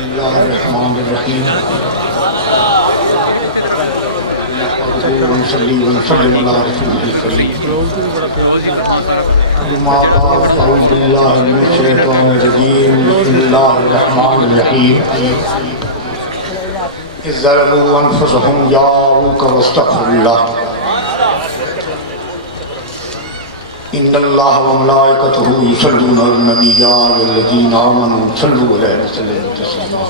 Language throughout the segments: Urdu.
اللہ الرحمن الرحیم ونصلی ونسلم علی رسول الکریم اما بعد اعوذ باللہ من الشیطان الرجیم بسم اللہ الرحمن الرحیم اذ ظلموا انفسهم جاءوک واستغفروا اللہ ان اللہ وملائکتہ یصلون علی النبی یا ایھا الذین آمنوا صلوا علیہ وسلموا تسلیما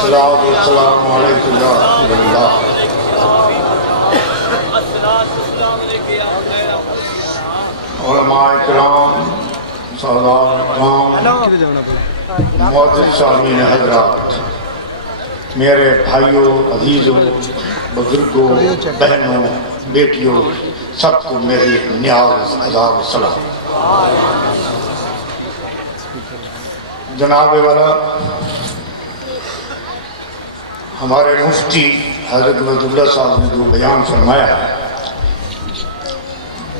صلوات و سلام علیک یا رسول اللہ علماء کرام سردار اکرام معزز سامعین حضرات میرے بھائیوں عزیزوں بزرگوں بہنوں بیٹیوں سب کو میری نیاز ادا و سلام جناب والا ہمارے مفتی حضرت مجدد صاحب نے جو بیان فرمایا ہے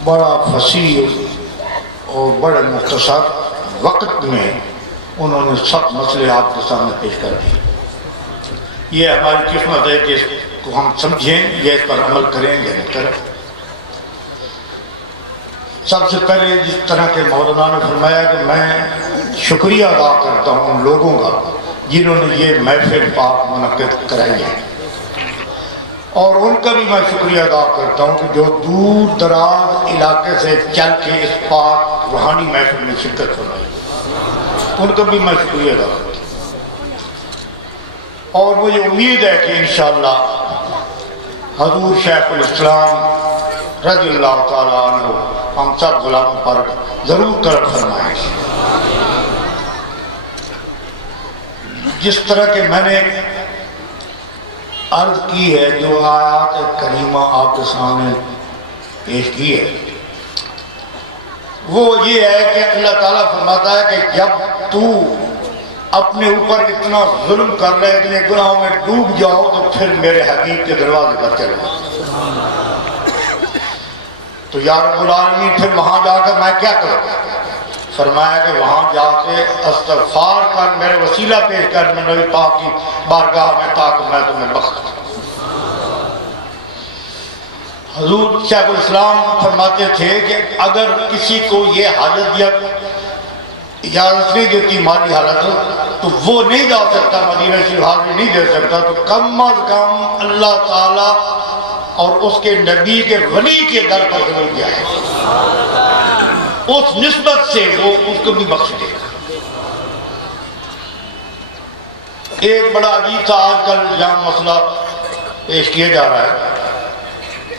بڑا فصیح اور بڑے مختصر وقت میں انہوں نے سب مسئلے آپ کے سامنے پیش کر دیے یہ ہماری قسمت ہے کہ اس کو ہم سمجھیں یا اس پر عمل کریں یا نہیں کریں سب سے پہلے جس طرح کے مولانا نے فرمایا کہ میں شکریہ ادا کرتا ہوں ان لوگوں کا جنہوں نے یہ محفل پاک منعقد کرائی ہے اور ان کا بھی میں شکریہ ادا کرتا ہوں کہ جو دور دراز علاقے سے چل کے اس پاک روحانی محفل میں شرکت فرمائی ان کا بھی میں شکریہ ادا کرتا ہوں اور مجھے امید ہے کہ انشاءاللہ حضور شیخ الاسلام رضی اللہ تعالیٰ عنہ ہم سب غلاموں پر ضرور کرم فرمائیں گے جس طرح کہ میں نے عرض کی ہے جو آیات کریمہ آپ کے سامنے پیش کی ہے وہ یہ ہے کہ اللہ تعالیٰ فرماتا ہے کہ جب تو اپنے اوپر اتنا ظلم کر لے اتنے گناہوں میں ڈوب جاؤ تو پھر میرے حبیب کے دروازے پر چلو تو یا رب العالمین پھر وہاں جا کر میں کیا کروں فرمایا کہ وہاں جا کے استغفار کر میرے وسیلہ پیش کر میں نبی پاک کی بارگاہ میں تاکہ میں تمہیں بخش دوں حضور شیخ الاسلام فرماتے تھے کہ اگر کسی کو یہ حالت یا اجازت نہیں دیتی مالی حالت تو وہ نہیں جا سکتا مدینہ شریف حاضری نہیں دے سکتا تو کم از کم اللہ تعالیٰ اور اس کے نبی کے ولی کے در پر ضرور گیا ہے اس نسبت سے وہ اس کو بھی بخش دے گا ایک بڑا عجیب سا آج کل جام مسئلہ پیش کیا جا رہا ہے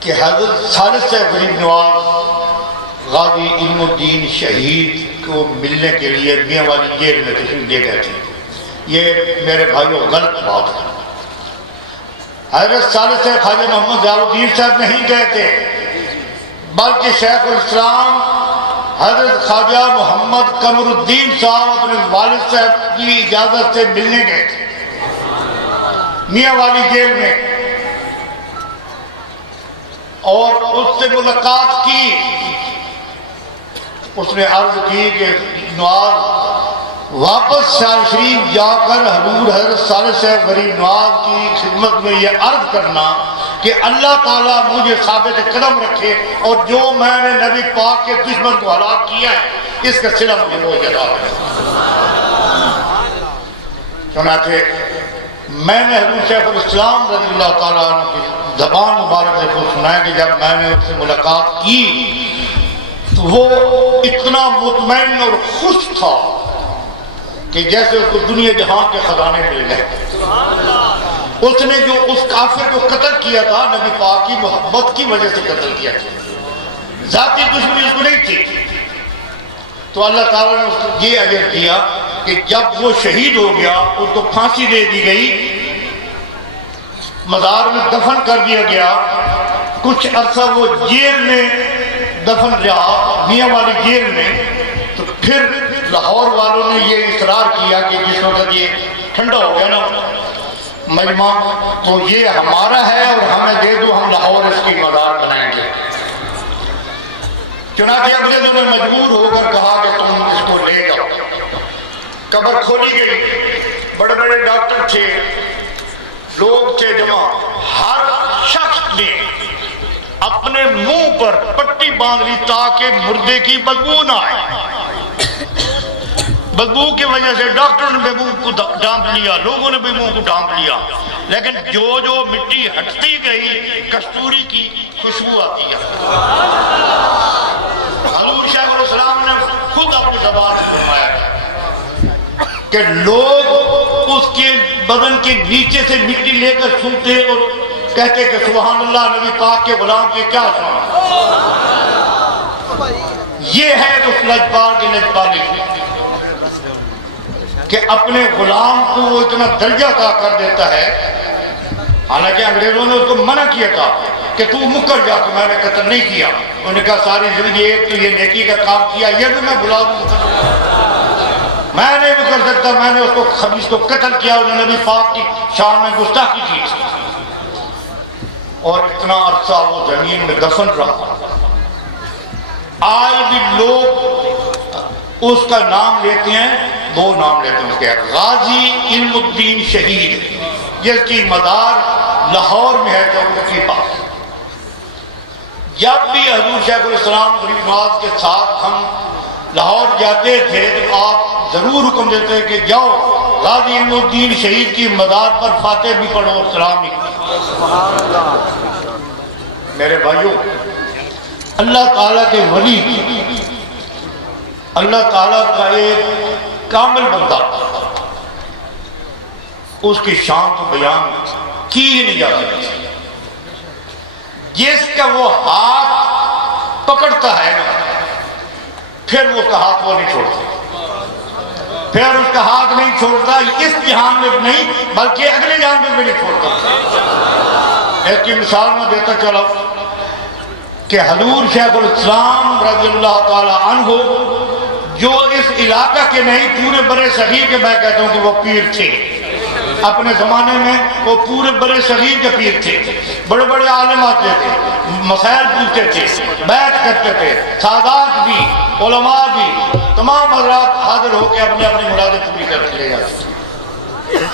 کہ حضرت ثالث سے غریب نواز غازی علم الدین شہید کو ملنے کے لیے میاں والی جیل میں تشریف لے گئے تھے یہ میرے بھائیوں غلط بات ہے حضرت ثالث سے خواجہ محمد ضیاء الدین صاحب نہیں گئے تھے بلکہ شیخ الاسلام حضرت خواجہ محمد قمر الدین صاحب اپنے والد صاحب کی اجازت سے ملنے گئے تھے میاں والی جیل میں اور اس سے ملاقات کی اس نے عرض کی کہ نواز واپس شاہ شریف جا کر حضور حضرت ثالث صاحب غریب نواز کی خدمت میں یہ عرض کرنا کہ اللہ تعالیٰ مجھے ثابت قدم رکھے اور جو میں نے نبی پاک کے دشمن کو ہلاک کیا ہے اس کا صلہ مجھے وہ ادا کرے چنانچہ میں نے حضور شیخ الاسلام رضی اللہ تعالیٰ عنہ کی زبان مبارک سے خود سنایا کہ جب میں نے اس سے ملاقات کی تو وہ اتنا مطمئن اور خوش تھا کہ جیسے اس کو دنیا جہاں کے خزانے مل گئے اس نے جو اس کافر کو قتل کیا تھا نبی پاک کی محبت کی وجہ سے قتل کیا تھا ذاتی دشمنی اس کو نہیں تھی تو اللہ تعالیٰ نے اس کو یہ اجر کیا کہ جب وہ شہید ہو گیا اس کو پھانسی دے دی گئی مزار میں دفن کر دیا گیا کچھ عرصہ وہ جیل میں دفن رہا میاں والی جیل میں تو پھر لاہور والوں نے یہ اصرار کیا کہ جس وقت یہ ٹھنڈا ہو گیا نا مجمع تو یہ ہمارا ہے اور ہمیں دے دو ہم لاہور اس کی مزار بنائیں گے چنانچہ اگلے دن مجبور ہو کر کہا کہ تم اس کو لے جاؤ قبر کھولی گئی، بڑے بڑے ڈاکٹر تھے، لوگ تھے جمع، ہر شخص نے اپنے منہ پر پٹی باندھ لی تاکہ مردے کی بدبو نہ آئے۔ بدبو کی وجہ سے ڈاکٹروں نے بھی منہ کو ڈھانپ لیا، لوگوں نے بھی منہ کو ڈھانپ لیا، لیکن جو مٹی ہٹتی گئی کستوری کی خوشبو آتی ہے۔ حضور شیخ الاسلام نے خود اپنی زبان سے فرمایا کہ لوگ اس کے بدن کے نیچے سے مٹی لے کر سنتے اور کہتے کہ سبحان اللہ، نبی پاک کے غلام کے کیا سنا۔ یہ ہے اس لجپال کی لجپالی کہ اپنے غلام کو وہ اتنا درجہ عطا کر دیتا ہے، حالانکہ انگریزوں نے اس کو منع کیا تھا کہ تو مکر جا کہ میں نے قتل نہیں کیا۔ انہوں نے کہا ساری زندگی ایک تو یہ نیکی کا کام کیا، یہ بھی میں بلا دوں، میں نہیں کر سکتا، میں نے اس کو خبیث کو قتل کیا، انہوں نے نبی پاک کی شان میں گستاخی کی اور اتنا عرصہ وہ زمین میں دفن رہا۔ آج بھی لوگ اس کا نام لیتے ہیں، دو نام لیتے ہیں اس کے، غازی علم الدین شہید، جس کی مدار لاہور میں ہے چوک کے پاس۔ جب بھی حضور شیخ الاسلام غریب نواز کے ساتھ ہم لاہور جاتے تھے تو آپ ضرور حکم دیتے کہ جاؤ غازی علم الدین شہید کی مدار پر فاتح بھی پڑھو اور سلام بھی کرو۔ میرے بھائیوں، اللہ تعالیٰ کے ولی، اللہ تعالیٰ کا ایک کامل بندہ، اس کی شان کو بیان کی ہی نہیں جا سکتی۔ جس کا وہ ہاتھ پکڑتا ہے پھر وہ اس کا ہاتھ وہ نہیں چھوڑتا، پھر اس کا ہاتھ نہیں چھوڑتا، اس جہان میں نہیں بلکہ اگلے جہان میں بھی نہیں چھوڑتا۔ ایک کی مثال میں دیتا چلا کہ حضور شیخ الاسلام رضی اللہ تعالی عنہ جو اس علاقہ کے نہیں پورے برے صغیر کے، میں کہتا ہوں کہ وہ پیر تھے اپنے زمانے میں، وہ پورے برے صغیر کے پیر تھے، بڑے بڑے عالم آتے تھے، مسائل پوچھتے تھے، بیعت کرتے تھے، سادات بھی، علماء بھی، تمام حضرات حاضر ہو کے اپنی اپنی مرادیں پوری کر کے لے جاتے تھے۔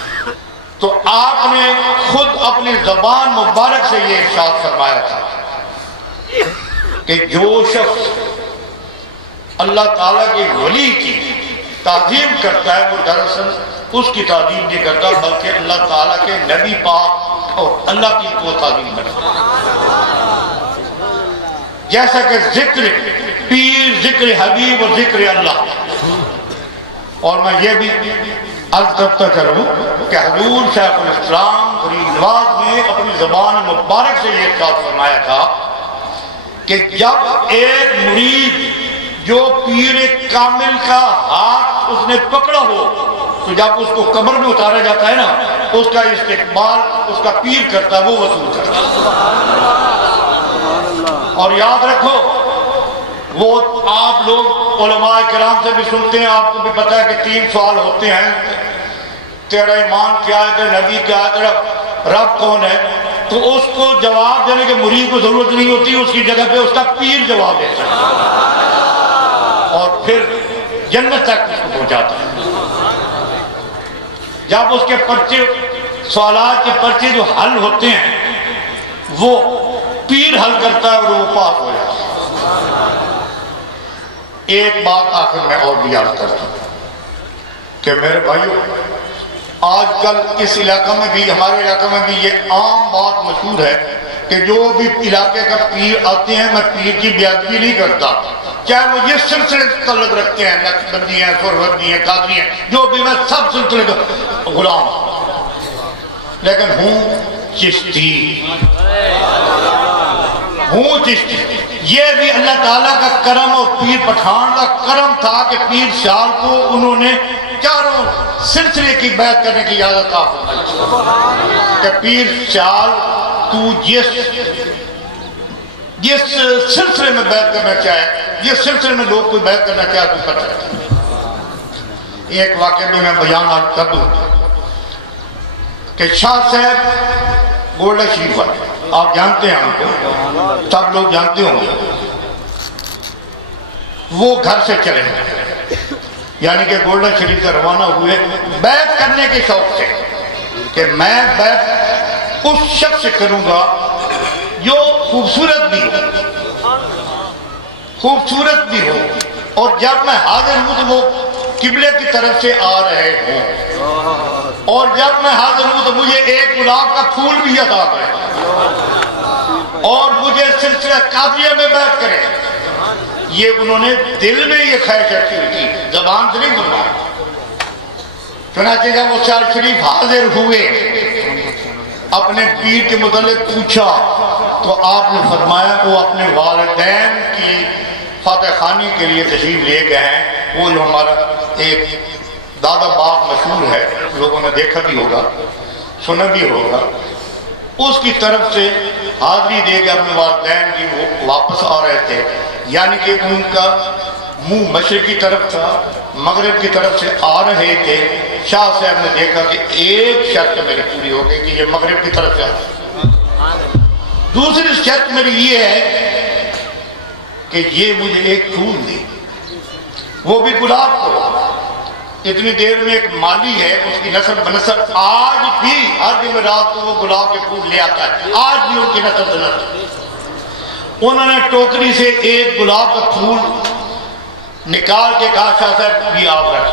تو آپ نے خود اپنی زبان مبارک سے یہ ارشاد فرمایا تھا کہ جو شخص اللہ تعالیٰ کے ولی کی تعظیم کرتا ہے وہ دراصل اس کی تعظیم نہیں کرتا بلکہ اللہ تعالیٰ کے نبی پاک اور اللہ کی کو تعظیم کرتا ہے۔ جیسا کہ ذکر پیر، ذکر حبیب اور ذکر اللہ۔ اور میں یہ بھی عرض کرتا چلوں کہ حضور شیخ الاسلام غریب نواز نے اپنی زبان مبارک سے یہ ارشاد فرمایا تھا کہ جب ایک مرید جو پیر کامل کا ہاتھ اس نے پکڑا ہو تو جب اس کو قبر میں اتارا جاتا ہے نا، اس کا استقبال اس کا پیر کرتا ہے، وہ وصول کرتا ہے۔ اور یاد رکھو، وہ آپ لوگ علماء کرام سے بھی سنتے ہیں، آپ کو بھی پتا ہے کہ 3 سوال ہوتے ہیں، تیرا ایمان کیا ہے، تیرا نبی کیا ہے، تیرا رب کون ہے؟ تو اس کو جواب دینے کے مرید کو ضرورت نہیں ہوتی، اس کی جگہ پہ اس کا پیر جواب دیتا ہے اور پھر جنت تک اس کو پہنچاتا ہے۔ جب اس کے پرچے، سوالات کے پرچے جو حل ہوتے ہیں وہ پیر حل کرتا ہے اور وہ پاک ہو جاتا ہے۔ ایک بات آخر میں اور بھی عرض کرتا ہوں کہ میرے بھائیوں، آج کل اس علاقہ میں بھی، ہمارے علاقہ میں بھی یہ عام بات مشہور ہے کہ جو بھی علاقے کا پیر آتے ہیں، میں پیر کی بے ادبی نہیں کرتا، چاہے وہ یہ سلسلے تعلق رکھتے ہیں، نقشبندی ہیں، سہروردی ہیں، قادری ہیں، جو بھی، میں سب سلسلے کا غلام ہوں، لیکن ہوں چشتی، ہوں چشتی۔ یہ بھی اللہ تعالیٰ کا کرم اور پیر پٹھان کا کرم تھا کہ پیر سیال کو انہوں نے چاروں سلسلے کی بیعت کرنے کی اجازت عطا فرمائی کہ پیر سیال تو جس سلسلے میں بیعت کرنا چاہے، جس سلسلے میں لوگ کوئی بیعت کرنا چاہے تو کر سکتے ہیں۔ ایک واقعہ بھی میں بیان کر دوں کہ شاہ صاحب گولڈا شریف والے، آپ جانتے ہیں، ہم کو سب لوگ جانتے ہوں گے، وہ گھر سے چلے گئے، یعنی کہ گولڈن شریف سے روانہ ہوئے بیعت کرنے کے شوق سے کہ میں بیعت اس شخص سے کروں گا جو خوبصورت بھی ہو اور جب میں حاضر ہوں تو وہ قبلے کی طرف سے آ رہے ہوں، اور جب میں حاضر ہوں تو مجھے ایک گلاب کا پھول بھی عطا کرے اور مجھے سلسلہ قادریہ میں بیعت کرے۔ یہ انہوں نے دل میں یہ خواہش رکھی ہوئی، زبان سے نہیں بولنا۔ چنانچہ جب وہ شاہ شریف حاضر ہوئے، اپنے پیر کے متعلق پوچھا تو آپ نے فرمایا وہ اپنے والدین کی فاتح خانی کے لیے تشریف لے گئے ہیں۔ وہ جو ہمارا ایک دادا باغ مشہور ہے، لوگوں نے دیکھا بھی ہوگا سنا بھی ہوگا، اس کی طرف سے حاضری دے کے اپنے والدین کی وہ واپس آ رہے تھے، یعنی کہ ان کا منہ مشرق کی طرف تھا، مغرب کی طرف سے آ رہے تھے۔ شاہ صاحب نے دیکھا کہ ایک شرط میری پوری ہو گئی کہ یہ مغرب کی طرف سے آ رہا ہے، دوسری شرط میری یہ ہے کہ یہ مجھے ایک پھول دے، وہ بھی گلاب کو۔ اتنی دیر میں ایک مالی ہے، اس کی نسل بنسل آج بھی ہر دن رات کو وہ گلاب کے پھول لے آتا ہے، آج بھی ان کی نسل بنسل۔ انہوں نے ٹوکری سے ایک گلاب کا پھول نکال کے کہا شاہ صاحب بھی آپ رکھ۔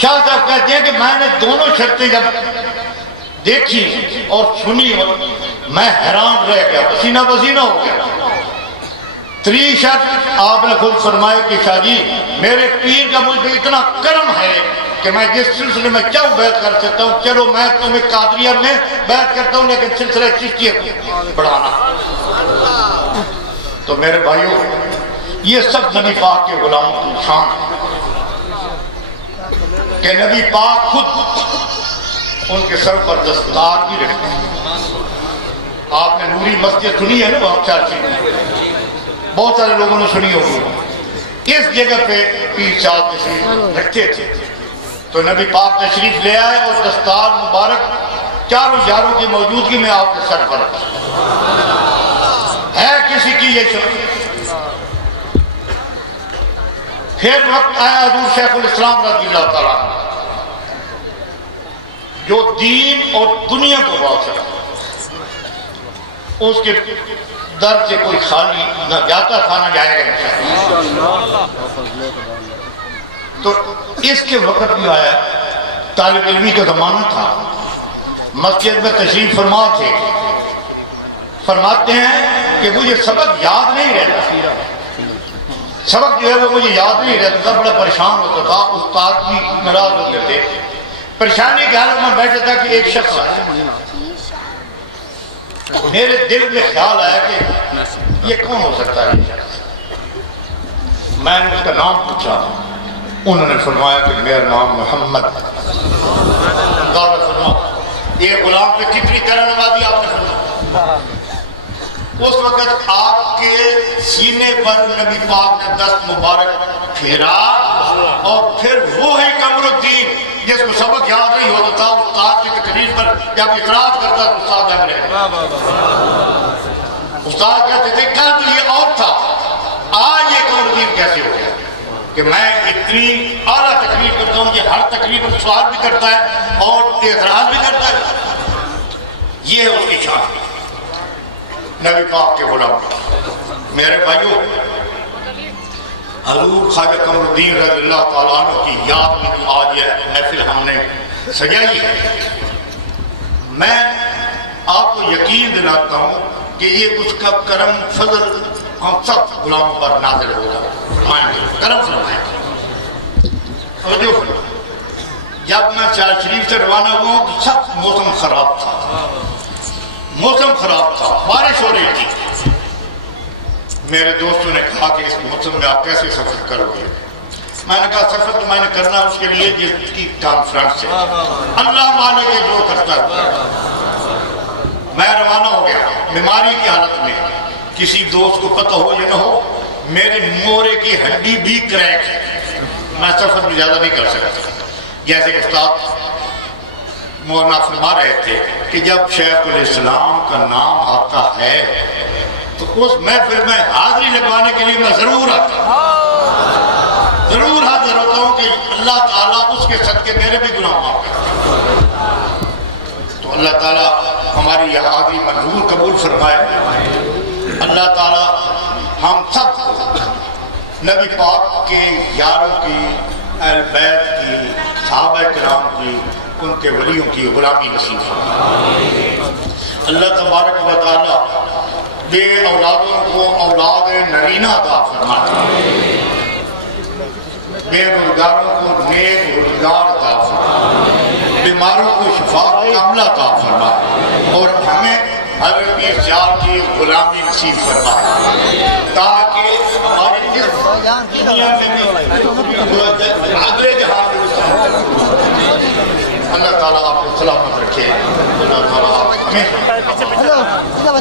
شاہ صاحب کہتے ہیں کہ میں نے دونوں شرطیں جب دیکھی اور سنی میں حیران رہ گیا، پسینہ پسینہ ہو گیا۔ تری شرط آپ نے خود فرمائے کہ شاہ جی میرے پیر کا مجھ پہ اتنا کرم ہے کہ میں جس سلسلے میں چاہوں بیعت کر سکتا ہوں، چلو میں تمہیں قادریہ میں بیعت کرتا ہوں لیکن سلسلہ چشتیہ بڑھانا۔ تو میرے بھائیوں، یہ سب نبی پاک کے غلاموں کی شان ہے کہ نبی پاک خود ان کے سر پر دستار بھی رکھتے ہیں۔ آپ نے نوری مسجد سنی ہے نا وہاں چارچی میں، بہت سارے لوگوں نے سنی ہوگی۔ اس جگہ پہ پیر صاحب تشریف رکھتے تھے تو نبی پاک تشریف لے آئے اور دستار مبارک چاروں یاروں کی موجودگی میں آپ کے سر پر ہے کسی کی یہ شرط۔ پھر وقت آیا حضور شیخ الاسلام رضی اللہ تعالیٰ جو دین اور دنیا کو واصل، اس کے در سے کوئی خالی نہ جاتا تھا نہ جائے گا انشاءاللہ۔ تو اس کے وقت بھی آیا، طالب علمی کا زمانہ تھا، مسجد میں تشریف فرما تھے، فرماتے ہیں کہ مجھے سبق یاد نہیں رہتا، سبق جو ہے وہ مجھے یاد نہیں رہتا تھا، بڑا پریشان ہوتا تھا، استاد بھی ناراض ہوتے تھے، پریشانی کی حالت میں بیٹھا تھا کہ ایک شخص آیا، میرے دل میں خیال آیا کہ یہ کون ہو سکتا ہے یہ شخص۔ میں نے اس کا نام پوچھا، انہوں نے فرمایا کہ میرا نام محمد۔ یہ غلام پہ کتنی کرم نوازی آپ نے فرمایا۔ اس وقت آپ کے سینے پر نبی پاک نے دست مبارک پھیرا اور پھر وہی قمر الدین جس کو سبق یاد نہیں ہوتا تھا، استاد کی تقریر پر جب اعتراض کرتا تو استاد ہم رہے، استاد کہتے تھے کل تو یہ اور تھا، آج یہ قمر الدین کیسے ہو گیا کہ میں اتنی اعلیٰ تقریر کرتا ہوں، یہ ہر تقریر پر سوال بھی کرتا ہے اور اعتراض بھی کرتا ہے۔ یہ ہے اس کی شان نبی پاک کے غلام۔ میرے بھائیوں، حضور خواجہ قمر الدین رضی اللہ تعالیٰ عنہ کی یاد میں آج یہ محفل ہم نے سجائی ہے، میں آپ کو یقین دلاتا ہوں کہ یہ اس کا کرم فضل ہم سب غلاموں پر نازل ہوگا، کرم فرمائے۔ اور جو جب میں چار شریف سے روانہ ہوا ہوں تو سب موسم خراب تھا، موسم خراب تھا، بارش ہو رہی تھی۔ میرے دوستوں نے کہا کہ اس موسم میں آپ کیسے سفر کرو گے؟ میں نے کہا سفر تو میں نے کرنا اس کے لیے جس کی کانفرنس ہے، اللہ مالک ہے جو کرتا ہے۔ میں روانہ ہو گیا بیماری کی حالت میں، کسی دوست کو پتہ ہو یا نہ ہو میرے مورے کی ہڈی بھی کریک ہے، میں سفر بھی زیادہ نہیں کر سکتا۔ جیسے کہ استاد مولانا فرما رہے تھے کہ جب شیخ الاسلام کا نام آتا ہے تو اس محفل میں حاضری لگوانے کے لیے میں ضرور آتا ہوں، ضرور حاضر ہوتا ہوں کہ اللہ تعالیٰ اس کے صدقے میرے بھی گناہ معاف کرے۔ تو اللہ تعالیٰ ہماری یہ حاضری منظور قبول فرمائے۔ اللہ تعالیٰ ہم سب کو نبی پاک کے یاروں کی، اہل بیت کی، صحابہ کرام کی، ان کے ولیوں کی غلامی نصیب فرمائے۔ اللہ تبارک و تعالیٰ بے اولادوں کو اولاد نرینہ عطا فرمائے، بے روزگاروں کو نیک روزگار عطا فرمائے، بیماروں کو شفا کاملہ عطا فرمائے، اور ہمیں حضرت پیرزاد کی غلامی نصیب فرمائے، تاکہ ہماری دنیا میں بھی آگے جہاں اللہ تعالیٰ آپ کو سلامت رکھے، اللہ تعالیٰ آپ ہمیں